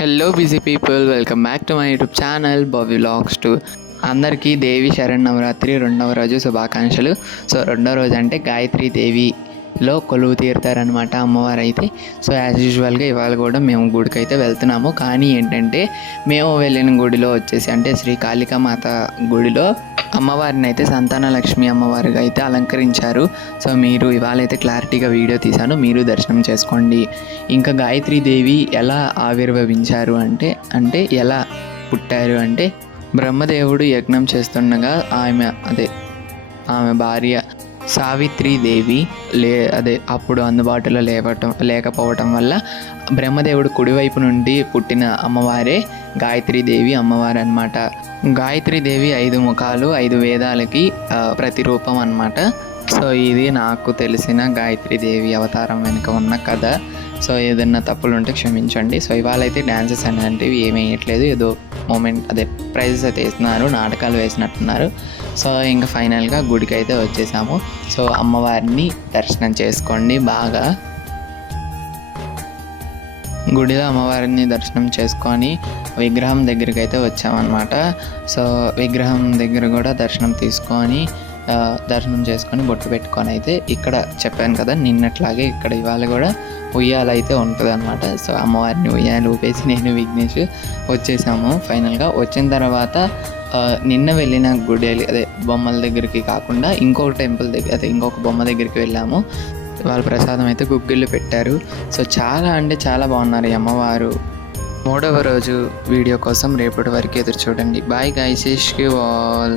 Hello busy people, welcome back to my YouTube channel Bavi vlogs 2. అందరికీ దేవి శరన్నవరాత్రి రెండవ రోజు శుభాకాంక్షలు. సో రెండవ రోజు అంటే గాయత్రి దేవిలో కొలువు తీరుతారనమాట అమ్మవారు అయితే. సో యాజ్ యూజువల్గా ఇవాళ కూడా మేము గుడికి అయితే వెళ్తున్నాము. కానీ ఏంటంటే మేము వెళ్ళిన గుడిలో వచ్చేసి అంటే శ్రీ కాళికామాత గుడిలో అమ్మవారిని అయితే సంతాన లక్ష్మి అమ్మవారిగా అయితే అలంకరించారు. సో మీరు ఇవాళ అయితే క్లారిటీగా వీడియో తీశాను, మీరు దర్శనం చేసుకోండి. ఇంకా గాయత్రీదేవి ఎలా ఆవిర్భవించారు అంటే ఎలా పుట్టారు అంటే బ్రహ్మదేవుడు యజ్ఞం చేస్తుండగా ఆమె భార్య సావిత్రీదేవి అప్పుడు అందుబాటులో లేకపోవటం వల్ల బ్రహ్మదేవుడు కుడివైపు నుండి పుట్టిన అమ్మవారే గాయత్రీదేవి అమ్మవారు అనమాట. గాయత్రీదేవి 5 ముఖాలు 5 వేదాలకి ప్రతిరూపం అన్నమాట. సో ఇది నాకు తెలిసిన గాయత్రీదేవి అవతారం వెనుక ఉన్న కథ. సో ఏదన్నా తప్పులు ఉంటే క్షమించండి. సో ఇవాళ అయితే డ్యాన్సెస్ అనేటివి ఏమీ వేయట్లేదు, ఏదో ప్రైజెస్ అయితే వేస్తున్నారు, నాటకాలు వేసినట్టున్నారు. సో ఇంకా ఫైనల్గా గుడికి అయితే వచ్చేసాము. సో అమ్మవారిని దర్శనం చేసుకోండి బాగా. గుడిలో అమ్మవారిని దర్శనం చేసుకొని విగ్రహం దగ్గరికి అయితే వచ్చామన్నమాట. సో విగ్రహం దగ్గర కూడా దర్శనం చేసుకొని బొట్టు పెట్టుకొని అయితే ఇక్కడ చెప్పాను కదా నిన్నట్లాగే ఇక్కడ ఇవాళ కూడా ఉయ్యాల అయితే ఉంటుంది అనమాట. సో అమ్మవారిని ఉయ్యాలు ఊపేసి నేను విఘ్నేష్ వచ్చేసాము. ఫైనల్గా వచ్చిన తర్వాత నిన్న వెళ్ళిన గుడి బొమ్మల దగ్గరికి కాకుండా ఇంకొక టెంపుల్ దగ్గర ఇంకొక బొమ్మ దగ్గరికి వెళ్ళాము. వాళ్ళ ప్రసాదం అయితే గుగ్గిళ్ళు పెట్టారు. సో చాలా బాగున్నారు ఈ అమ్మవారు. 3వ రోజు వీడియో కోసం రేపటి వరకు ఎదురు చూడండి. Bye guys, wish you all.